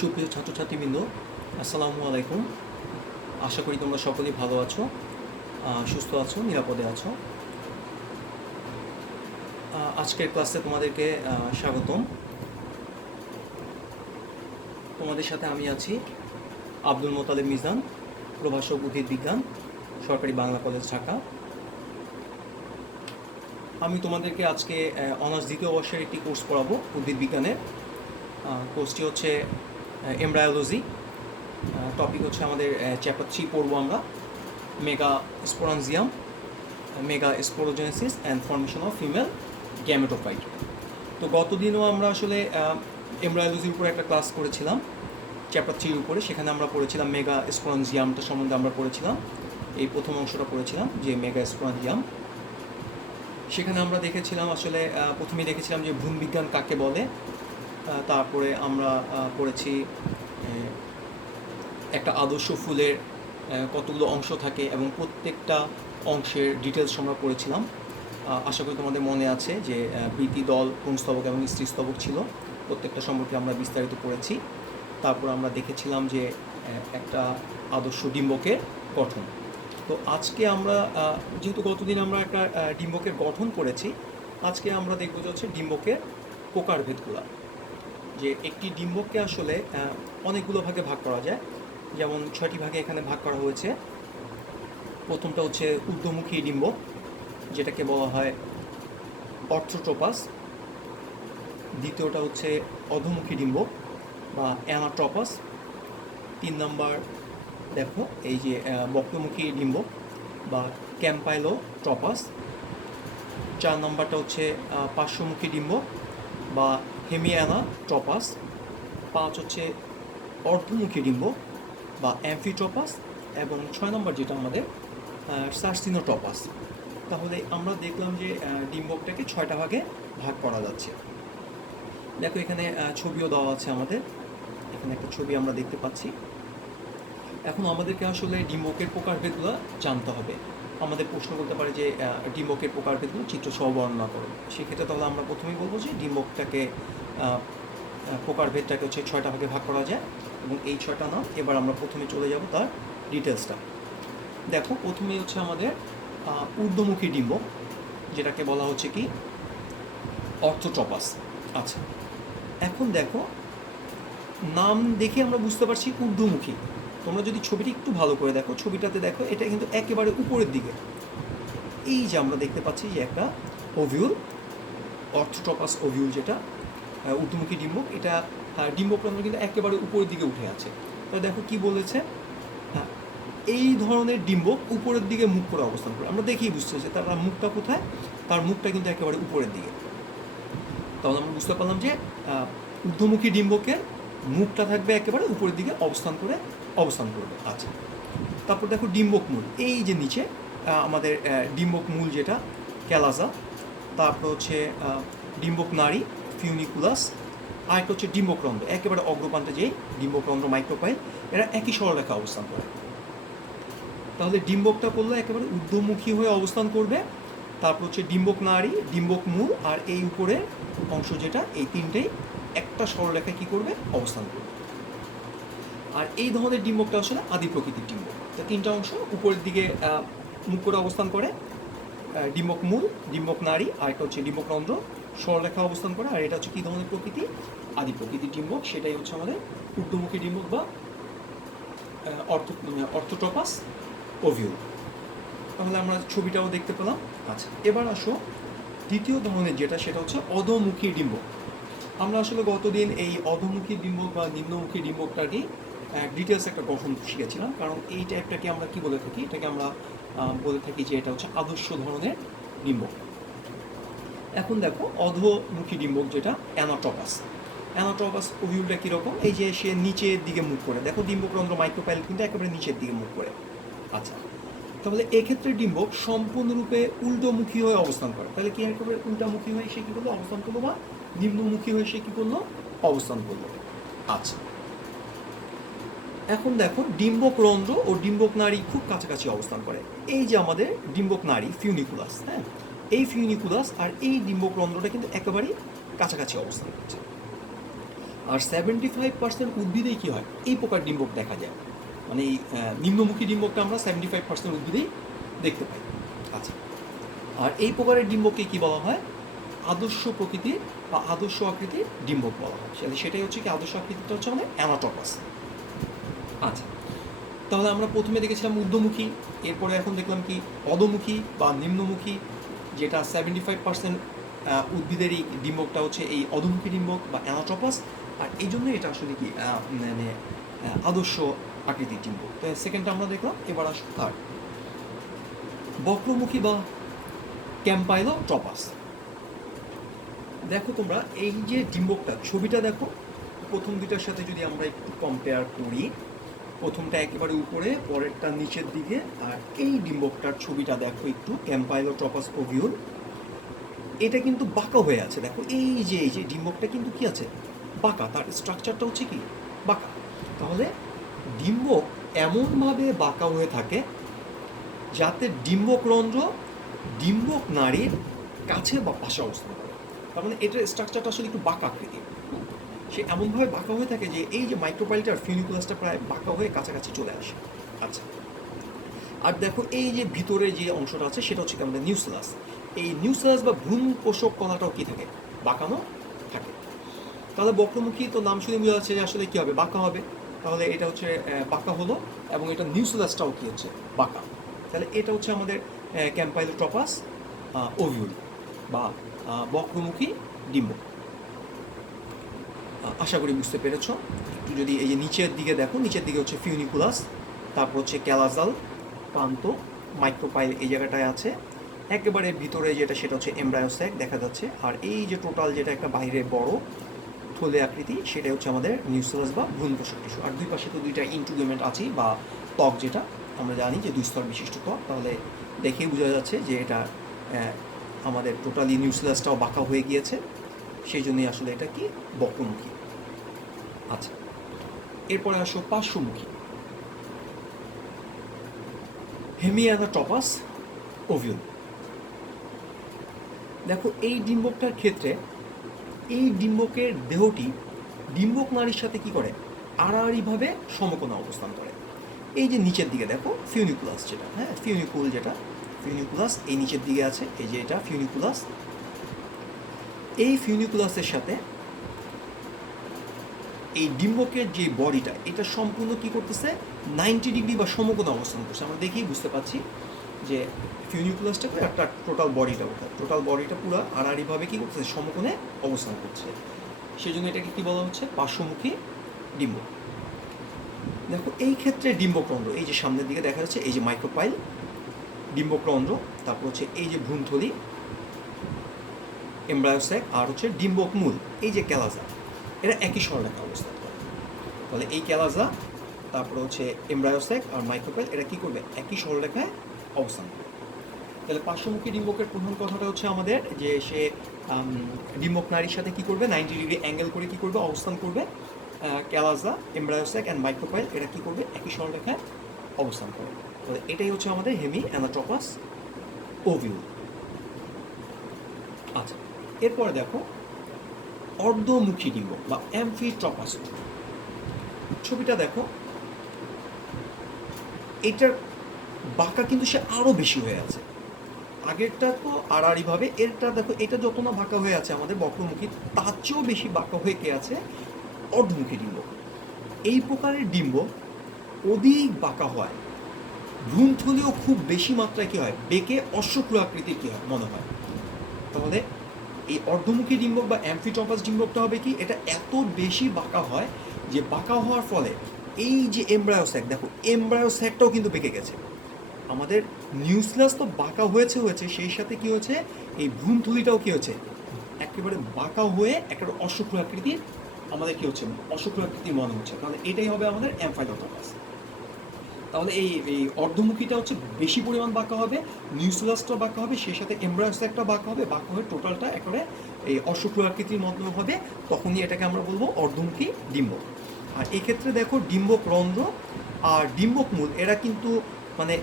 সুপ্রিয় ছাত্রছাত্রীবৃন্দ, আসসালামু আলাইকুম। আশা করি তোমরা সকলেই ভালো আছো, সুস্থ আছো, নিরাপদে আছো। আজকের ক্লাসে তোমাদেরকে স্বাগতম। তোমাদের সাথে আমি আছি আব্দুল মোতালেব মিজান, প্রভাষক উদ্ভিদ বিজ্ঞান, সরকারি বাংলা কলেজ, ঢাকা। আমি তোমাদেরকে আজকে অনার্স দ্বিতীয় বর্ষের একটি কোর্স পড়াবো উদ্ভিদ বিজ্ঞানের। কোর্সটি হচ্ছে এমব্রায়োলজি। টপিক হচ্ছে আমাদের চ্যাপ্টার 3 পড়বো আমরা, mega sporangium, mega sporogenesis and formation of female gametophyte. তো গতদিনও আমরা আসলে এমব্রায়োলজির উপরে একটা ক্লাস করেছিলাম চ্যাপ্টার 3 উপরে। সেখানে আমরা পড়েছিলাম মেগা স্পোরানজিয়ামটা সম্বন্ধে আমরা পড়েছিলাম, এই প্রথম অংশটা পড়েছিলাম যে মেগা স্পোরানজিয়াম। সেখানে আমরা দেখেছিলাম আসলে প্রথমেই দেখেছিলাম যে ভ্রূণবিজ্ঞান কাকে বলে। তারপরে আমরা পড়েছি একটা আদর্শ ফুলের কতগুলো অংশ থাকে এবং প্রত্যেকটা অংশের ডিটেলস আমরা পড়েছিলাম। আশা করি তোমাদের মনে আছে যে বৃতি, দল, পুংস্তবক এবং স্ত্রীস্তবক ছিল, প্রত্যেকটা সম্পর্কে আমরা বিস্তারিত পড়েছি। তারপর আমরা দেখেছিলাম যে একটা আদর্শ ডিম্বকের গঠন। তো আজকে আমরা যেহেতু গতদিন আমরা একটা ডিম্বকের গঠন করেছি, আজকে আমরা দেখব যে হচ্ছে ডিম্বকের প্রকারভেদগুলো। যে একটি ডিম্বককে আসলে অনেকগুলো ভাগে ভাগ করা যায়, যেমন 6টি ভাগে এখানে ভাগ করা হয়েছে। প্রথমটা হচ্ছে ঊর্ধ্বমুখী ডিম্বক, যেটাকে বলা হয় অর্থোট্রপাস। দ্বিতীয়টা হচ্ছে অধোমুখী ডিম্বক বা অ্যানাট্রপাস। 3 নম্বর দেখো এই যে বক্রমুখী ডিম্বক বা ক্যাম্পাইলোট্রপাস। 4 নম্বরটা হচ্ছে পার্শ্বমুখী ডিম্বক বা হেমিঅ্যানাট্রপাস। 5 হচ্ছে অর্ধমুখী ডিম্বক বা অ্যাম্ফিট্রপাস। এবং 6 নম্বর যেটা আমাদের সার্সিনোট্রপাস। তাহলে আমরা দেখলাম যে ডিম্বকটাকে 6টা ভাগে ভাগ করা যাচ্ছে। দেখো এখানে ছবিও দেওয়া আছে আমাদের, এখানে একটা ছবি আমরা দেখতে পাচ্ছি। এখন আমাদেরকে আসলে ডিম্বকের প্রকারভেদগুলো জানতে হবে। আমাদের প্রশ্ন করতে পারে যে ডিম্বকের প্রকারভেদগুলো চিত্রসহ বর্ণনা করো। সেক্ষেত্রে তাহলে আমরা প্রথমেই বলবো যে ডিম্বকটাকে প্রকারভেদটাকে হচ্ছে 6টা ভাগে ভাগ করা যায় এবং এই 6টা নাম এবার আমরা প্রথমে চলে যাব তার ডিটেলসটা। দেখো প্রথমেই হচ্ছে আমাদের ঊর্ধ্বমুখী ডিম্বক, যেটাকে বলা হচ্ছে কি অর্থোট্রপাস। আচ্ছা, এখন দেখো নাম দেখে আমরা বুঝতে পারছি ঊর্ধ্বমুখী। তোমরা যদি ছবিটি একটু ভালো করে দেখো, ছবিটাতে দেখো এটা কিন্তু একেবারে উপরের দিকে। এই যে আমরা দেখতে পাচ্ছি যে একটা ওভিউল, অর্থোট্রপাস ওভিউল, যেটা ঊর্ধ্বমুখী ডিম্বক, এটা ডিম্বকরন্ধ্র কিন্তু একেবারে উপরের দিকে উঠে আছে। তাহলে দেখো কি বলেছে, এই ধরনের ডিম্বক উপরের দিকে মুখ করে অবস্থান করে। আমরা দেখেই বুঝতে পারছি তার মুখটা কোথায়, তার মুখটা কিন্তু একেবারে উপরের দিকে। তাহলে আমরা বুঝতে পারলাম যে ঊর্ধ্বমুখী ডিম্বকের মুখটা থাকবে একেবারে উপরের দিকে অবস্থান করবে। আচ্ছা, তারপর দেখো ডিম্বক মূল, এই যে নিচে আমাদের ডিম্বক মূল যেটা ক্যালাজা। তারপর হচ্ছে ডিম্বক নাড়ি ফিউনিকুলাস। আরেকটা হচ্ছে ডিম্বকরন্ধ্র, একেবারে অগ্রপ্রান্তে যেই ডিম্বকরন্ধ্র মাইক্রোপাইল, এরা একই সরলরেখা অবস্থান করে। তাহলে ডিম্বকটা করলে একেবারে ঊর্ধ্বমুখী হয়ে অবস্থান করবে। তারপর হচ্ছে ডিম্বক নাড়ি, ডিম্বক মূল আর এই উপরের অংশ যেটা, এই তিনটেই একটা সরলরেখায় কী করবে, অবস্থান করবে। আর এই ধরনের ডিম্বকটা আসলে আদি প্রকৃতির ডিম্বক। তো 3টা অংশ উপরের দিকে মুখ করে অবস্থান করে, ডিম্বক মূল, ডিম্বক নাড়ি আর একটা হচ্ছে ডিম্বকরন্ধ্র সরলরেখা অবস্থান করে। আর এটা হচ্ছে কী ধরনের প্রকৃতি, আদি প্রকৃতির ডিম্বক। সেটাই হচ্ছে আমাদের ঊর্ধ্বমুখী ডিম্বক বা অর্থোট্রপাস ওভিউল। তাহলে আমরা ছবিটাও দেখতে পেলাম। আচ্ছা, এবার আসো দ্বিতীয় ধরনের যেটা, সেটা হচ্ছে অধোমুখী ডিম্বক। আমরা আসলে গতদিন এই অধোমুখী ডিম্বক বা নিম্নমুখী ডিম্বকটাকেই ডিটেলস একটা গঠন শিখেছিলাম, কারণ এই টাইপটাকে আমরা কি বলে থাকি, এটাকে আমরা বলে থাকি যে এটা হচ্ছে আদর্শ ধরনের ডিম্বক। এখন দেখো অধোমুখী ডিম্বক যেটা অ্যানাট্রপাস ওভিউলটা কীরকম, এই যে সে নিচের দিকে মুখ করে, দেখো ডিম্বকরন্ধ্র মাইক্রোপাইল কিন্তু একেবারে নিচের দিকে মুখ করে। আচ্ছা, তাহলে এক্ষেত্রে ডিম্বক সম্পূর্ণরূপে উল্টোমুখী হয়ে অবস্থান করে। তাহলে কি একেবারে উল্টামুখী হয়ে সে কী করলো, অবস্থান করলো, বা নিম্নমুখী হয়ে সে কী করলো, অবস্থান করলো। আচ্ছা, এখন দেখো ডিম্বক রন্ধ্র ও ডিম্বক নাড়ি খুব কাছাকাছি অবস্থান করে। এই যে আমাদের ডিম্বক নাড়ি ফিউনিকুলাস, হ্যাঁ, এই ফিউনিকুলাস আর এই ডিম্বক রন্ধ্রটা কিন্তু একেবারেই কাছাকাছি অবস্থান করছে। আর 75% উদ্ভিদেই কী হয়, এই প্রকার ডিম্বক দেখা যায়। মানে এই নিম্নমুখী ডিম্বকটা আমরা 75% উদ্ভিদেই দেখতে পাই। আচ্ছা, আর এই প্রকারের ডিম্বককে কী বলা হয়, আদর্শ প্রকৃতির বা আদর্শ আকৃতির ডিম্বক বলা হয়। সেটাই হচ্ছে কি আদর্শ আকৃতিটা হচ্ছে আমাদের অ্যানাট্রপাস। আচ্ছা, তাহলে আমরা প্রথমে দেখেছিলাম ঊর্ধ্বমুখী, এরপরে এখন দেখলাম কি অধোমুখী বা নিম্নমুখী, যেটা 75% উদ্ভিদেরই ডিম্বকটা হচ্ছে এই অধোমুখী ডিম্বক বা অ্যানাট্রপাস। আর এই জন্য এটা আসলে কি মানে আদর্শ আকৃতির ডিম্বক। তো সেকেন্ডটা আমরা দেখলাম, এবার আসো থার্ড, বক্রমুখী বা ক্যাম্পাইলোট্রপাস। দেখো তোমরা এই যে ডিম্বকটা, ছবিটা দেখো, প্রথম দুইটার সাথে যদি আমরা একটু কম্পেয়ার করি, প্রথমটা একেবারে উপরে, পরেরটা নিচের দিকে, আর এই ডিম্বকটার ছবিটা দেখো একটু, ক্যাম্পাইলোট্রপাস ওভিউল, এটা কিন্তু বাঁকা হয়ে আছে। দেখো এই যে ডিম্বকটা কিন্তু কি আছে, বাঁকা, তার স্ট্রাকচারটা হচ্ছে কি বাঁকা। তাহলে ডিম্বক এমনভাবে বাঁকা হয়ে থাকে যাতে ডিম্বকরন্ধ্র ডিম্বক নাড়ির কাছে বা পাশে অবস্থান করে। তার মানে এটার স্ট্রাকচারটা আসলে একটু বাঁকা আকৃতির। সে এমনভাবে বাঁকা হয়ে থাকে যে এই যে মাইক্রোপাইলটার ফিউনিকুলাসটা প্রায় বাঁকা হয়ে কাছাকাছি চলে আসে। আচ্ছা, আর দেখো এই যে ভিতরে যে অংশটা আছে সেটা হচ্ছে কি আমাদের নিউসেলাস। এই নিউসেলাস বা ভ্রূণ পোষক কলাটাও কি থাকে, বাঁকানো থাকে। তাহলে বক্রমুখী তো নাম শুনে বোঝা যাচ্ছে যে আসলে কী হবে, বাঁকা হবে। তাহলে এটা হচ্ছে বাঁকা হলো, এবং এটা নিউসেলাসটাও কী হচ্ছে, বাঁকা। তাহলে এটা হচ্ছে আমাদের ক্যাম্পাইলোট্রপাস ওভিউল বা বক্রমুখী ডিম্বক। আশা করি বুঝতে পেরেছ। একটু যদি এই যে নিচের দিকে দেখো, নিচের দিকে হচ্ছে ফিউনিকুলাস, তারপর হচ্ছে ক্যালাজাল, প্রান্ত, মাইক্রোপাইল এই জায়গাটায় আছে। একেবারে ভিতরে যেটা সেটা হচ্ছে এমব্রায়োস্যাক দেখা যাচ্ছে। আর এই যে টোটাল যেটা একটা বাইরে বড় থলে আকৃতি, সেটা হচ্ছে আমাদের নিউসেলাস বা ভ্রূণপোষক টিস্যু। আর দুই পাশে তো দুইটা ইন্ট্রুগেমেন্ট আছেই, বা ত্বক, যেটা আমরা জানি যে 2 স্তর বিশিষ্ট ত্বক। তাহলে দেখেই বোঝা যাচ্ছে যে এটা আমাদের টোটালি নিউসেলাসটাও বাঁকা হয়ে গিয়েছে, সেই জন্যই আসলে এটা কি বক্রমুখী। আচ্ছা, এরপরে আসো পার্শ্বমুখী, হেমিঅ্যানাট্রপাস ওভিউল। দেখো এই ডিম্বকটার ক্ষেত্রে এই ডিম্বকের দেহটি ডিম্বক নাড়ির সাথে কি করে, আড়াআড়িভাবে সমকোণে অবস্থান করে। এই যে নিচের দিকে দেখো ফিউনিকুলাস, যেটা ফিউনিকুল, যেটা ফিউনিকুলাস এই নিচের দিকে আছে, এই যে এটা ফিউনিকুলাস। এই ফিউনিকুলাসের সাথে এই ডিম্বকের যে বডিটা, এটা সম্পূর্ণ কি করতেছে, 90 ডিগ্রি বা সমকোণে অবস্থান করছে। আমরা দেখেই বুঝতে পারছি যে ফিউনিকুলাসটা করে একটা টোটাল বডিটা পুরো আড়াআড়িভাবে কী করতেছে, সমকোণে অবস্থান করছে। সেই জন্য এটাকে কী বলা হচ্ছে, পার্শ্বমুখী ডিম্বক। দেখো এই ক্ষেত্রে ডিম্বকরন্ধ্র, এই যে সামনের দিকে দেখা যাচ্ছে এই যে মাইক্রোপাইল, ডিম্বকরন্ধ্র, তারপর হচ্ছে এই যে ভ্রূণথলি এমব্রায়োস্যাক, আর হচ্ছে ডিম্বক মূল এই যে ক্যালাজা, এরা একই সরলরেখা অবস্থান করে। তাহলে এই ক্যালাজা, তারপরে হচ্ছে এমব্রায়োস্যাক আর মাইক্রোপাইল, এরা কী করবে, একই সরলরেখায় অবস্থান করবে। তাহলে পার্শ্বমুখী ডিম্বকের প্রধান কথাটা হচ্ছে আমাদের যে সে ডিম্বক নাড়ির সাথে কী করবে, 90 ডিগ্রি অ্যাঙ্গেল করে কী করবে, অবস্থান করবে। ক্যালাজা, এমব্রায়োস্যাক অ্যান্ড মাইক্রোপাইল, এরা কী করবে, একই সরলরেখায় অবস্থান করবে। তাহলে এটাই হচ্ছে আমাদের হেমিঅ্যানাট্রপাস ওভিউল। আচ্ছা, এরপরে দেখো অর্ধমুখী ডিম্বক বা অ্যামফিট্রপাস। ছবিটা দেখো, এটার বাঁকা কিন্তু সে আরও বেশি হয়ে আছে। আগেরটা তো আড়াআড়িভাবে, এরটা দেখো এটা যত না বাঁকা হয়ে আছে আমাদের বক্রমুখী, তার চেয়েও বেশি বাঁকা হয়ে কে আছে, অর্ধমুখী ডিম্বক। এই প্রকারের ডিম্বক অধিক বাঁকা হয়, ভ্রূণথলিও খুব বেশি মাত্রায় কী হয়, বেঁকে অশ্বক্ষুর আকৃতির কী হয় মনে হয়। তাহলে এই অর্ধমুখী ডিম্বক বা অ্যামফিট্রপাস ডিম্বকটা হবে কি, এটা এত বেশি বাঁকা হয় যে বাঁকা হওয়ার ফলে এই যে এমব্রায়োস্যাক, দেখো এমব্রায়োস্যাকটাও কিন্তু বেঁকে গেছে। আমাদের নিউক্লিয়াস তো বাঁকা হয়েছে, সেই সাথে কি হয়েছে, এই ভ্রূণথলিটাও কি হচ্ছে, একেবারে বাঁকা হয়ে একটা অশ্বক্ষুর আকৃতির আমাদের কি হচ্ছে, অশ্বক্ষুর আকৃতির মনে হচ্ছে। তাহলে এটাই হবে আমাদের অ্যামফিট্রপাস। তাহলে এই অর্ধমুখীটা হচ্ছে বেশি পরিমাণ বাঁকা হবে, নিউক্লিয়াসটা বাঁকা হবে, সেই সাথে এমব্রায়োস্যাকটা বাঁকা হবে, বাঁকা হয়ে টোটালটা একেবারে এই অশ্বক্ষুর আকৃতির মতো হবে। তখনই এটাকে আমরা বলবো অর্ধমুখী ডিম্বক। আর এক্ষেত্রে দেখো ডিম্বক রন্ধ্র আর ডিম্বক মূল, এরা কিন্তু মানে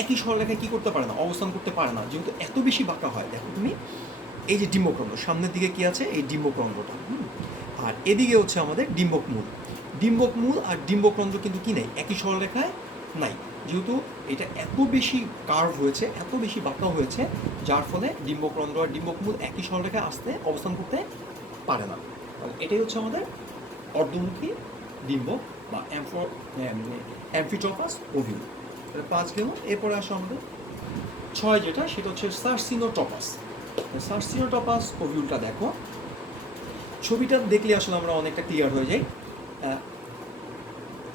একই সরলরেখায় কী করতে পারে না, অবস্থান করতে পারে না, যেহেতু এত বেশি বাঁকা হয়। দেখো তুমি এই যে ডিম্বকরন্ধ্র, সামনের দিকে কি আছে, এই ডিম্বকরন্ধ্রটা, আর এদিকে হচ্ছে আমাদের ডিম্বক মূল। ডিম্বক মূল আর ডিম্বকরন্ধ্র কিন্তু কি নেই, একই সরলরেখায় নাই, যেহেতু এটা এত বেশি কার্ভ হয়েছে, এত বেশি বাঁকা হয়েছে, যার ফলে ডিম্বকরন্ধ্র আর ডিম্বক মূল একই সরলরেখায় অবস্থান করতে পারে না। তাহলে এটাই হচ্ছে আমাদের অর্ধমুখী ডিম্বক বা অ্যাম্ফিট্রপাস ওভিউল। তাহলে 5 গেল। এরপরে আসো আমাদের 6 যেটা, সেটা হচ্ছে সার্সিনোট্রপাস। সার্সিনোট্রপাস ওভিউলটা দেখো, ছবিটা দেখলে আসলে আমরা অনেকটা ক্লিয়ার হয়ে যাই।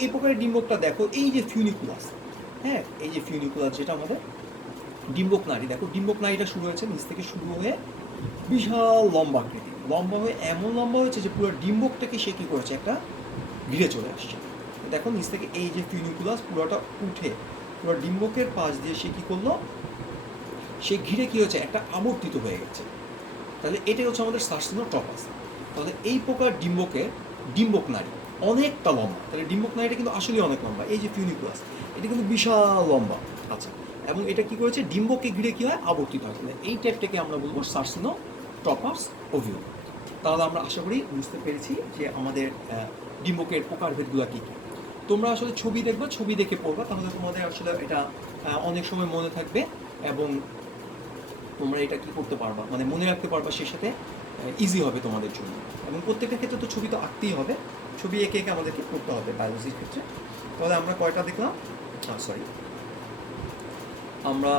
এই প্রকারের ডিম্বকটা দেখো, এই যে ফিউনিকুলাস, হ্যাঁ এই যে ফিউনিকুলাস যেটা আমাদের ডিম্বক নাড়ি, দেখো ডিম্বক নাড়িটা শুরু হয়েছে নিচ থেকে শুরু হয়ে বিশাল লম্বা আকৃতি, লম্বা হয়ে এমন লম্বা হয়েছে যে পুরো ডিম্বকটাকে সে কী করেছে, একটা ঘিরে চলে আসছে। দেখো নিচ থেকে এই যে ফিউনিকুলাস পুরোটা উঠে পুরো ডিম্বকের পাশ দিয়ে সে কী করলো, সে ঘিরে কী হয়েছে, একটা আবর্তিত হয়ে গেছে। তাহলে এটাই হচ্ছে আমাদের সার্সিনোট্রপাস। তাহলে এই প্রকার ডিম্বকের ডিম্বক নাড়ি অনেকটা লম্বা, তাহলে ডিম্বক নাড়িটা কিন্তু আসলেই অনেক লম্বা, এই যে ফিউনিকুলাস এটা কিন্তু বিশাল লম্বা। আচ্ছা, এবং এটা কী করেছে, ডিম্বককে ঘিরে কী হয়, আবর্তিত হয়। তাহলে এই টাইপটাকে আমরা বলবো সার্সিনোট্রপাস ওভিউল। তাহলে আমরা আশা করি বুঝতে পেরেছি যে আমাদের ডিম্বকের প্রকারভেদগুলো কী কী। তোমরা আসলে ছবি দেখবে, ছবি দেখে পড়বা, তাহলে তোমাদের আসলে এটা অনেক সময় মনে থাকবে এবং তোমরা এটা কী করতে পারবা, মানে মনে রাখতে পারবা, সেই সাথে ইজি হবে তোমাদের জন্য। এবং প্রত্যেকটা ক্ষেত্রে তো ছবি তো আঁকতেই হবে, ছবি এঁকে এঁকে আমাদেরকে করতে হবে বায়োলজির ক্ষেত্রে। তাহলে আমরা কয়টা দেখলাম, সরি আমরা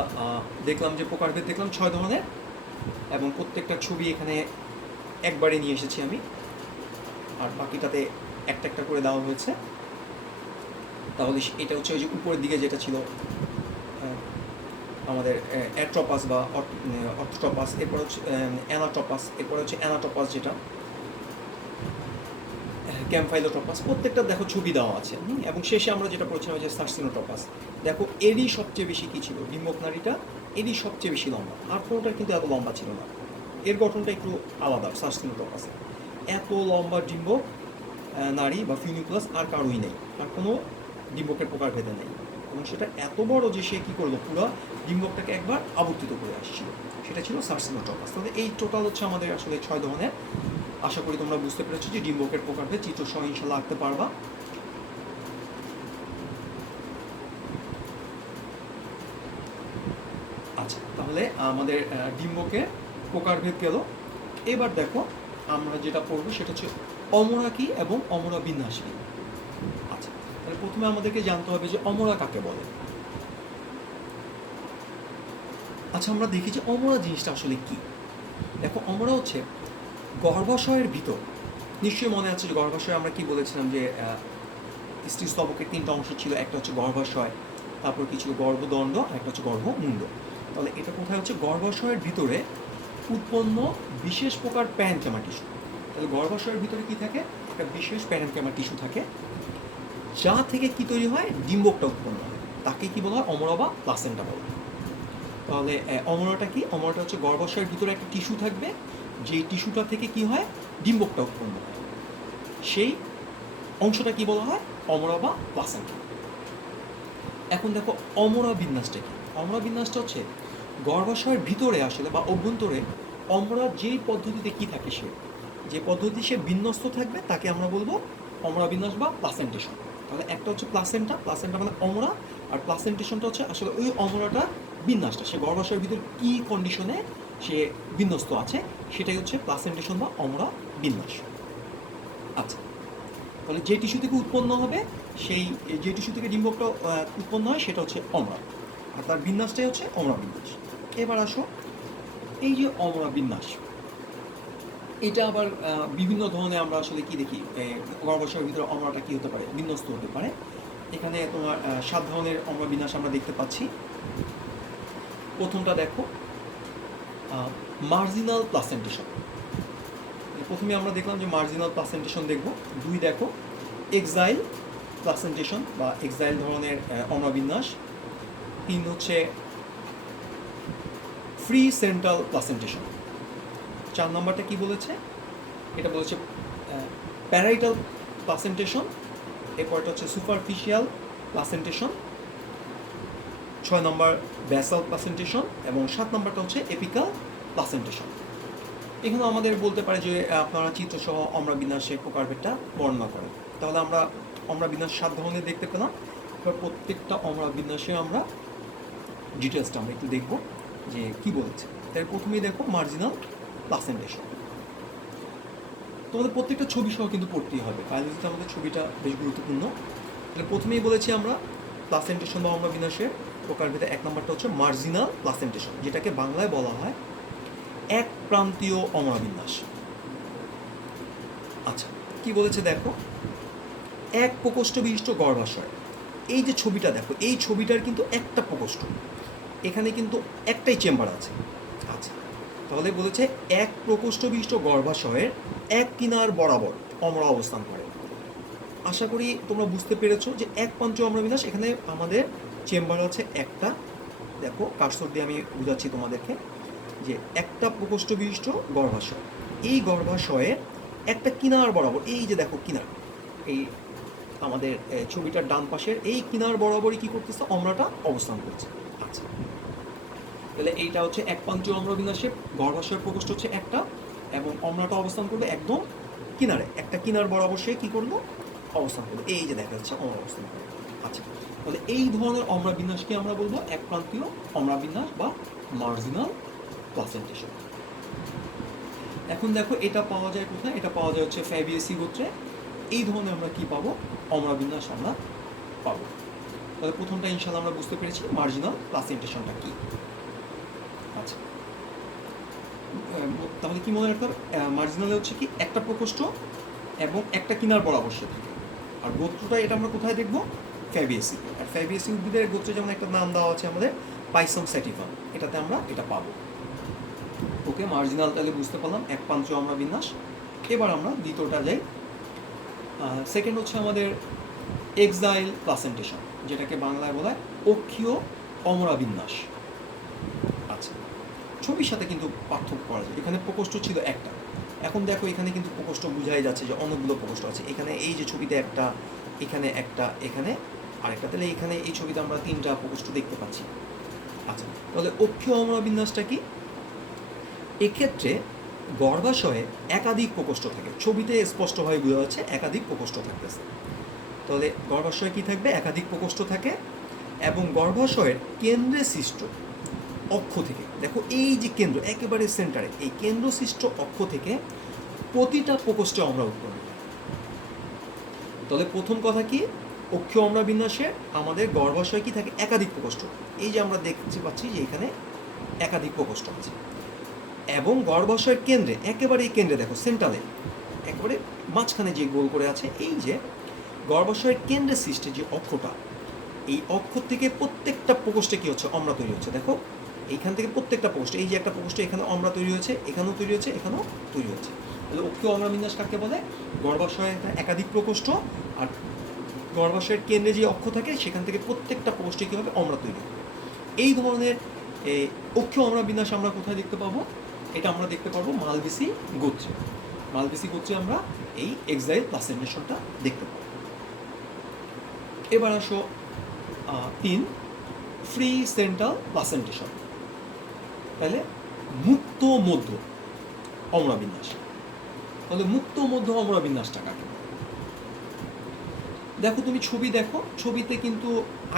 দেখলাম যে প্রকারভেদ দেখলাম 6 ধরনের, এবং প্রত্যেকটা ছবি এখানে একবারে নিয়ে এসেছি আমি, আর বাকিটাতে একটা একটা করে দেওয়া হয়েছে। তাহলে এটা হচ্ছে ওই যে উপরের দিকে যেটা ছিল আমাদের অ্যাট্রপাস বা অর্থট্রপাস, এরপর হচ্ছে অ্যানাট্রপাস, এরপর হচ্ছে অ্যানাট্রপাস যেটা ক্যাম্পফাইলোট্রপাস, প্রত্যেকটা দেখো ছবি দেওয়া আছে। এবং শেষে আমরা যেটা পড়ছিলাম যে সার্সিনোট্রপাস, দেখো এরই সবচেয়ে বেশি কী ছিল, ডিম্বক নাড়িটা এরই সবচেয়ে বেশি লম্বা, আর কোনোটা কিন্তু এত লম্বা ছিল না, এর গঠনটা একটু আলাদা সার্সিনোট্রপাসে। এত লম্বা ডিম্বক নাড়ি বা ফিউনিকুলাস আর কারোই নেই, আর কোনো ডিম্বকের প্রকারভেদে নেই, এবং সেটা এত বড় যে সে কী করলো, পুরো ডিম্বকটাকে একবার আবর্তিত করে আসছিল, সেটা ছিল সার্সিনোট্রপাস। তাহলে এই টোটাল হচ্ছে আমাদের আসলে 6 ধরনের। আশা করি তোমরা বুঝতে পেরেছো যে ডিম্বকের প্রকারভেদ চিত্র সহ ইনশাল্লাহ আঁকতে পারবা। আচ্ছা, তাহলে আমাদের ডিম্বকের প্রকারভেদ গেল। এবার দেখো আমরা যেটা পড়বো সেটা হচ্ছে অমরা কি এবং অমরা বিন্যাস কি। আচ্ছা, তাহলে প্রথমে আমাদেরকে জানতে হবে যে অমরা কাকে বলে। আচ্ছা, আমরা দেখি যে অমরা জিনিসটা আসলে কি। দেখো অমরা হচ্ছে গর্ভাশয়ের ভিতর, নিশ্চয়ই মনে আছে যে গর্ভাশয় আমরা কি বলেছিলাম যে স্ত্রীস্তবকের 3টা অংশ ছিল, একটা হচ্ছে গর্ভাশয়, তারপর কি ছিল গর্ভদণ্ড, আর একটা হচ্ছে গর্ভমুণ্ড। তাহলে এটা কোথায় হচ্ছে, গর্ভাশয়ের ভিতরে উৎপন্ন বিশেষ প্রকার প্যারেনকাইমা টিস্যু। তাহলে গর্ভাশয়ের ভিতরে কি থাকে, একটা বিশেষ প্যারেনকাইমা টিস্যু থাকে, যা থেকে কি তৈরি হয়, ডিম্বকটা উৎপন্ন হয়, তাকে কি বলা হয়, অমরা বা প্লাসেন্টা বলা হয়। তাহলে অমরাটা কি, অমরাটা হচ্ছে গর্ভাশয়ের ভিতরে একটা টিস্যু থাকবে, যেই টিস্যুটা থেকে কি হয়, ডিম্বকটা উৎপন্ন হয়, সেই অংশটা কি বলা হয়, অমরা বা প্লাসেন্টা। এখন দেখো অমরা বিন্যাসটা কি। অমরা বিন্যাসটা হচ্ছে গর্ভাশয়ের ভিতরে আসলে বা অভ্যন্তরে অমরা যেই পদ্ধতিতে কি থাকে, সে যে পদ্ধতি সে বিন্যস্ত থাকবে তাকে আমরা বলবো অমরা বিন্যাস বা প্লাসেন্টেশন। তাহলে একটা হচ্ছে প্লাসেন্টা, প্লাসেন্টা মানে অমরা, আর প্লাসেন্টেশনটা হচ্ছে আসলে ওই অমরাটা বিন্যাসটা, সে গর্ভাশয়ের ভিতর কী কন্ডিশনে সে বিন্যস্ত আছে, সেটাই হচ্ছে প্লাসেন্টেশন বা অমরা বিন্যাস। আচ্ছা, তাহলে যে টিস্যু থেকে উৎপন্ন হবে, সেই যে টিস্যু থেকে ডিম্বকটা উৎপন্ন হয় সেটা হচ্ছে অমরা, আর তার বিন্যাসটাই হচ্ছে অমরা বিন্যাস। এবার আসো এই যে অমরা বিন্যাস, এটা আবার বিভিন্ন ধরনের আমরা আসলে কি দেখি, গর্ভাশয়ের ভিতরে অমরাটা কী হতে পারে, বিন্যস্ত হতে পারে। এখানে তোমার 7 ধরনের অমরা বিন্যাস আমরা দেখতে পাচ্ছি। প্রথমটা দেখো মার্জিনাল প্লাসেন্টেশন। প্রথমে আমরা দেখলাম যে মার্জিনাল প্লাসেন্টেশন দেখব। 2 দেখো এক্সাইল প্লাসেন্টেশন বা এক্সাইল ধরনের অমরা বিন্যাস। 3 হচ্ছে ফ্রি সেন্ট্রাল প্লাসেন্টেশন। 4 নম্বরটা কি বলেছে, এটা বলেছে প্যারাইটাল প্লাসেন্টেশন। এরপরটা হচ্ছে সুপারফিশিয়াল প্লাসেন্টেশন। 6 নম্বর ব্যাসাল প্লাসেন্টেশন এবং 7 নম্বরটা হচ্ছে এপিকাল প্লাসেন্টেশন। এখানে আমাদের বলতে পারে যে আপনারা চিত্রসহ অম্রা বিন্যাসের প্রকারভেদটা বর্ণনা করেন। তাহলে আমরা অম্রা বিন্যাস 7 ধরনের দেখতে পেলাম। এবার প্রত্যেকটা অম্রা বিন্যাসে আমরা ডিটেলসটা আমরা একটু দেখব যে কি বলেছে। তাই প্রথমেই দেখো মার্জিনাল প্লাসেন্টেশন। তোমাদের প্রত্যেকটা ছবি সহ কিন্তু পড়তেই হবে, বায়োলজিতে আমাদের ছবিটা বেশ গুরুত্বপূর্ণ। তাহলে প্রথমেই বলেছি আমরা প্লাসেন্টেশন বা অম্রা বিন্যাসের প্রকারভেদে 1 নম্বরটা হচ্ছে মার্জিনাল প্লাসেন্টেশন, যেটাকে বাংলায় বলা হয় এক প্রান্তীয় অম্রা বিন্যাস। আচ্ছা, কি বলেছে দেখো, এক প্রকোষ্ঠ বিশিষ্ট গর্ভাশয়। এই যে ছবিটা দেখো, এই ছবিটার কিন্তু একটা প্রকোষ্ঠ, এখানে কিন্তু একটাই চেম্বার আছে। আচ্ছা, তাহলে বলেছে এক প্রকোষ্ঠ বিশিষ্ট গর্ভাশয়ের এক কিনার বরাবর অম্রা অবস্থান করে। আশা করি তোমরা বুঝতে পেরেছো যে এক প্রান্তীয় অম্রা বিন্যাস, এখানে আমাদের চেম্বার আছে একটা। দেখো কার্সর দিয়ে আমি বুঝাচ্ছি তোমাদেরকে যে একটা প্রকোষ্ঠ বিশিষ্ট গর্ভাশয়, এই গর্ভাশয়ের একটা কিনার বরাবর, এই যে দেখো কিনার, এই আমাদের ছবিটার ডান পাশের এই কিনার বরাবরই কী করতেছে, অম্রাটা অবস্থান করছে। আচ্ছা, তাহলে এইটা হচ্ছে এক প্রান্তীয় অম্রা বিন্যাসের গর্ভাশয়ের প্রকোষ্ঠ হচ্ছে একটা, এবং অম্রাটা অবস্থান করবে একদম কিনারে, একটা কিনার বরাবর সে কী করলো, অবস্থান করবে। এই যে দেখা যাচ্ছে অম্রা অবস্থান করবে। আচ্ছা, তাহলে এই ধরনের অম্রা বিন্যাসকে আমরা বলবো এক প্রান্তীয় অম্রা বিন্যাস বা মার্জিনাল প্লাসেন্টেশন। এখন দেখো এটা পাওয়া যায় কোথায়, এটা পাওয়া যায় হচ্ছে ফ্যাবিয়েসি গোত্রে। এই ধরনের আমরা কি পাবো, অম্রা বিন্যাস আমরা পাবো। তাহলে প্রথমটা ইনশাআল্লাহ আমরা বুঝতে পেরেছি মার্জিনাল প্লাসেন্টেশনটা কি। আচ্ছা, তাহলে কি মনে রাখতে হবে, মার্জিনালে হচ্ছে কি একটা প্রকোষ্ঠ এবং একটা কিনার বরাবর সে থাকে। আর গোত্রটা এটা আমরা কোথায় দেখবো, ফ্যাবিয়েসি। আর ফ্যাবিয়েসি উদ্ভিদের গোত্রে যেমন একটা নাম দেওয়া আছে আমাদের পাইসাম স্যাটিভাম, এটাতে আমরা এটা পাবো। ওকে, মার্জিনাল তাহলে বুঝতে পারলাম এক প্রান্তীয় অম্রা বিন্যাস। এবার আমরা দ্বিতীয়টা যাই। সেকেন্ড হচ্ছে আমাদের এক্সাইল প্লাসেন্টেশন, যেটাকে বাংলায় বলা হয় অক্ষীয় অম্রা বিন্যাস। আচ্ছা, ছবির সাথে কিন্তু পার্থক্য করা যায়। এখানে প্রকোষ্ঠ ছিল একটা, এখন দেখো এখানে কিন্তু প্রকোষ্ঠ বোঝাই যাচ্ছে যে অনেকগুলো প্রকোষ্ঠ আছে। এখানে এই যে ছবিতে একটা, এখানে একটা, এখানে আরেকটা, তাহলে এখানে এই ছবিতে আমরা 3টা প্রকোষ্ঠ দেখতে পাচ্ছি। আচ্ছা, তাহলে অক্ষীয় অম্রা বিন্যাসটা কি, এক্ষেত্রে গর্ভাশয়ে একাধিক প্রকোষ্ঠ থাকে। ছবিতে স্পষ্টভাবে বোঝা যাচ্ছে একাধিক প্রকোষ্ঠ থাকতেছে। তাহলে গর্ভাশয়ে কি থাকবে, একাধিক প্রকোষ্ঠ থাকে, এবং গর্ভাশয়ের কেন্দ্রে সৃষ্ট অক্ষ থেকে, দেখো এই যে কেন্দ্র একেবারে সেন্টারে, এই কেন্দ্র সৃষ্ট অক্ষ থেকে প্রতিটা প্রকোষ্ঠে অম্রা উৎপন্ন হয়। তাহলে প্রথম কথা কি, অক্ষীয় অম্রা বিন্যাসে আমাদের গর্ভাশয় কি থাকে, একাধিক প্রকোষ্ঠ। এই যে আমরা দেখতে পাচ্ছি যে এখানে একাধিক প্রকোষ্ঠ আছে, এবং গর্ভাশয়ের কেন্দ্রে, একেবারে এই কেন্দ্রে দেখো সেন্টারে, একেবারে মাঝখানে যে গোল করে আছে, এই যে গর্ভাশয়ের কেন্দ্রে সৃষ্টি যে অক্ষটা, এই অক্ষ থেকে প্রত্যেকটা প্রকোষ্ঠে কী হচ্ছে, অম্রা তৈরি হচ্ছে। দেখো এইখান থেকে প্রত্যেকটা প্রকোষ্ঠ, এই যে একটা প্রকোষ্ঠ, এখানে অম্রা তৈরি হয়েছে, এখানেও তৈরি হচ্ছে, এখানেও তৈরি হচ্ছে। তাহলে অক্ষীয় অম্রা বিন্যাস কাকে বলে, গর্ভাশয়ে একাধিক প্রকোষ্ঠ, আর গর্ভাশয়ের কেন্দ্রে যে অক্ষ থাকে সেখান থেকে প্রত্যেকটা প্রকোষ্ঠে কী হবে, অম্রা তৈরি হবে। এই ধরনের অক্ষীয় অম্রা বিন্যাস আমরা কোথায় দেখতে পাবো, এটা আমরা দেখতে পাবো মালবেসি গোত্রে। মালবেসি গোত্রে আমরা এই এক্সাইল প্লাসেন্টেশনটা দেখতে পাবো। এবার আসো 3 ফ্রি সেন্ট্রাল প্লাসেন্টেশন, তাহলে মুক্ত মধ্য অম্রা বিন্যাস। তাহলে মুক্ত মধ্য অম্রা বিন্যাসটা কাকে, দেখো তুমি ছবি দেখো, ছবিতে কিন্তু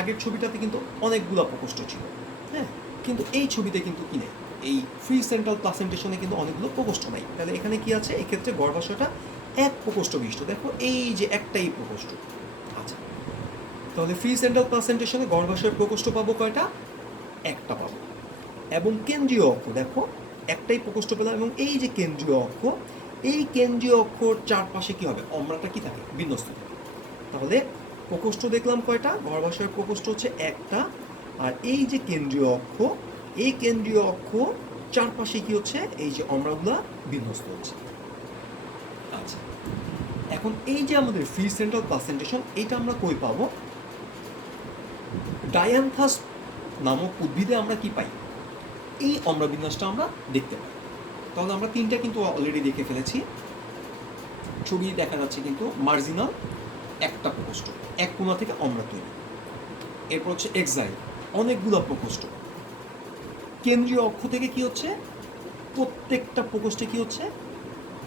আগের ছবিটাতে কিন্তু অনেকগুলো প্রকোষ্ঠ ছিল, হ্যাঁ, কিন্তু এই ছবিতে কিন্তু কি নেই, এই ফ্রি সেন্ট্রাল প্লাসেন্টেশনে কিন্তু অনেকগুলো প্রকোষ্ঠ নাই। তাহলে এখানে কি আছে, এক্ষেত্রে গর্ভাশয়টা এক প্রকোষ্ঠ বিশিষ্ট, দেখো এই যে একটাই প্রকোষ্ঠ। আচ্ছা, তাহলে ফ্রি সেন্ট্রাল প্লাসেন্টেশনে গর্ভাশয়ের প্রকোষ্ঠ পাবো কয়টা, একটা পাবো, এবং কেন্দ্রীয় অক্ষ দেখো একটাই প্রকোষ্ঠ পেলাম, এবং এই যে কেন্দ্রীয় অক্ষ, এই কেন্দ্রীয় অক্ষর চারপাশে কি হবে, অম্রাটা কি থাকে, বিন্যস্ত থাকে। তাহলে প্রকোষ্ঠ দেখলাম কয়টা, গর্ভাশয়ের প্রকোষ্ঠ হচ্ছে একটা, আর এই যে কেন্দ্রীয় অক্ষ, এই কেন্দ্রীয় অক্ষ চারপাশে কি হচ্ছে, এই যে অম্রাগুলা বিন্যস্ত হচ্ছে। আচ্ছা, এখন এই যে আমাদের ফ্রি সেন্ট্রাল প্লাসেন্টেশন, এটা আমরা কই পাবো, ডায়ান্থাস নামক উদ্ভিদে আমরা কি পাই, এই অম্রা বিন্যাসটা আমরা দেখতে পাই। তাহলে আমরা 3টা কিন্তু অলরেডি দেখে ফেলেছি, ছবি দেখা যাচ্ছে কিন্তু মার্জিনাল একটা প্রকোষ্ঠ, এক কোণা থেকে অম্রা তৈরি। এরপর হচ্ছে এক্সাইল, অনেকগুলো প্রকোষ্ঠ, কেন্দ্রীয় অক্ষ থেকে কি হচ্ছে, প্রত্যেকটা প্রকোষ্ঠে কি হচ্ছে,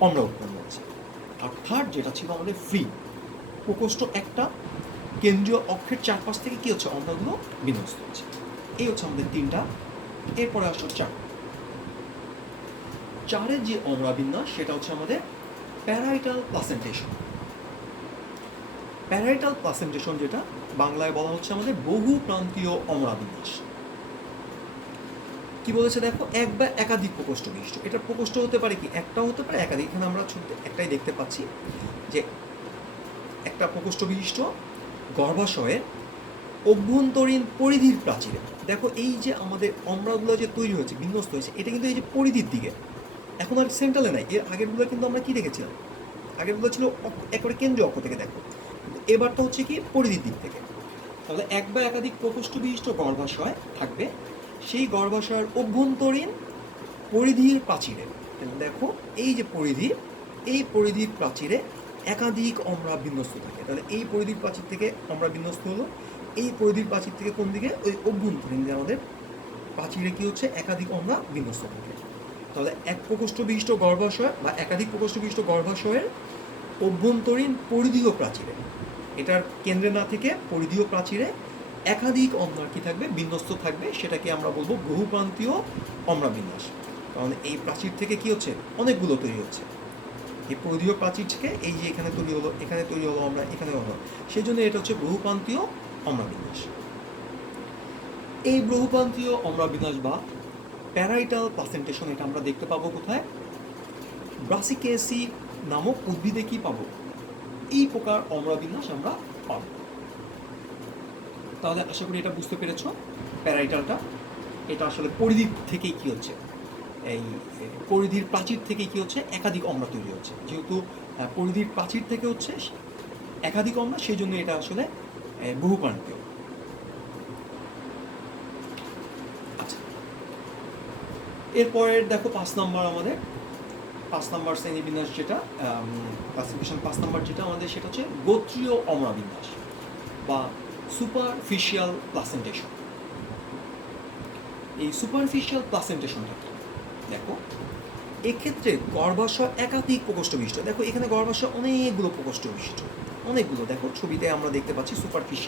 অম্ল উৎপন্ন হচ্ছে। আর থার্ড যেটা ছিল আমাদের ফ্রি, প্রকোষ্ঠ একটা, কেন্দ্রীয় অক্ষের চারপাশ থেকে কি হচ্ছে, অম্লগুলো বিন্যস্ত হচ্ছে। এই হচ্ছে আমাদের তিনটা। এরপরে আসো চার। চারের যে অম্লা বিন্যাস সেটা হচ্ছে আমাদের প্যারাইটাল প্লাসেন্টেশন। প্যারাইটাল প্লাসেন্টেশন যেটা বাংলায় বলা হচ্ছে আমাদের বহু প্রান্তীয় অম্লা বিন্যাস। কি বলেছে দেখো, এক বা একাধিক প্রকোষ্ঠ বিশিষ্ট। এটা প্রকোষ্ঠ হতে পারে কি, একটাও হতে পারে একাধিক। এখানে আমরা একটাই দেখতে পাচ্ছি যে একটা প্রকোষ্ঠ বিশিষ্ট গর্ভাশয়ের অভ্যন্তরীণ পরিধির প্রাচীরে। দেখো এই যে আমাদের অম্লাগুলো যে তৈরি হয়েছে, বিন্যস্ত হয়েছে, এটা কিন্তু এই যে পরিধির দিকে, এখন আর সেন্ট্রালে নাই। এর আগেরগুলো কিন্তু আমরা কি দেখেছিলাম, আগেরগুলো ছিল একেবারে কেন্দ্রীয় অক্ষ থেকে দেখো, এবারটা হচ্ছে কি পরিধির দিক থেকে। তাহলে এক বা একাধিক প্রকোষ্ঠ বিশিষ্ট গর্ভাশয় থাকবে, সেই গর্ভাশয়ের অভ্যন্তরীণ পরিধির প্রাচীরে। দেখো এই যে পরিধি, এই পরিধির প্রাচীরে একাধিক অম্লা বিন্যস্ত থাকে। তাহলে এই পরিধির প্রাচীর থেকে অম্লা বিন্যস্ত হলো, এই পরিধির প্রাচীর থেকে কোন দিকে, ওই অভ্যন্তরীণ যে আমাদের প্রাচীরে কি হচ্ছে, একাধিক অম্লা বিন্যস্ত থাকে। তাহলে এক প্রকোষ্ঠ বিশিষ্ট গর্ভাশয় বা একাধিক প্রকোষ্ঠ বিশিষ্ট গর্ভাশয়ের অভ্যন্তরীণ পরিধীয় প্রাচীরে, এটার কেন্দ্রে না থেকে পরিধীয় প্রাচীরে একাধিক অম্লা কি থাকবে, বিন্যস্ত থাকবে। সেটাকে আমরা বলবো বহুপ্রান্তীয় অম্লা বিন্যাস। কারণ এই প্রাচীর থেকে কি হচ্ছে, অনেকগুলো তৈরি হচ্ছে। এই পরিধীয় প্রাচীর থেকে এই যে এখানে তৈরি হলো, এখানে তৈরি হলো অম্লা, এখানে হলো, সেই জন্য এটা হচ্ছে বহুপ্রান্তীয় অম্লা বিন্যাস। এই বহুপ্রান্তীয় অম্লা বিন্যাস বা প্যারাইটাল প্লাসেন্টেশন এটা আমরা দেখতে পাবো কোথায়, ব্রাসিকেসি নামক উদ্ভিদে কি পাবো, এই প্রকার অম্লা বিন্যাস আমরা পাবো। তাহলে আশা করি এটা বুঝতে পেরেছ। প্যারাইটালটা এটা আসলে পরিধির থেকেই কি হচ্ছে, এই পরিধির প্রাচীর থেকেই কি হচ্ছে, একাধিক অম্লা তৈরি হচ্ছে। যেহেতু পরিধির প্রাচীর থেকে হচ্ছে একাধিক অম্লা, সেই জন্য এটা আসলে বহুপ্রান্তীয়। আচ্ছা, এরপরের দেখো 5 নম্বর, আমাদের 5 নম্বর শ্রেণীবিন্যাস যেটা ক্লাসিফিকেশন 5 নম্বর যেটা আমাদের, সেটা হচ্ছে গোত্রীয় অম্লা বিন্যাস বা সুপারফিশিয়াল প্লাসেন্টেশন। এই সুপারফিশিয়াল প্লাসেন্টেশনটা কি, দেখো এক্ষেত্রে গর্ভাশয় একাধিক প্রকোষ্ঠ বিশিষ্ট। দেখো এখানে গর্ভাশয় অনেকগুলো প্রকোষ্ঠ বিশিষ্ট, অনেকগুলো। দেখো ছবিতে আমরা দেখতে পাচ্ছি সুপারফিশিয়াল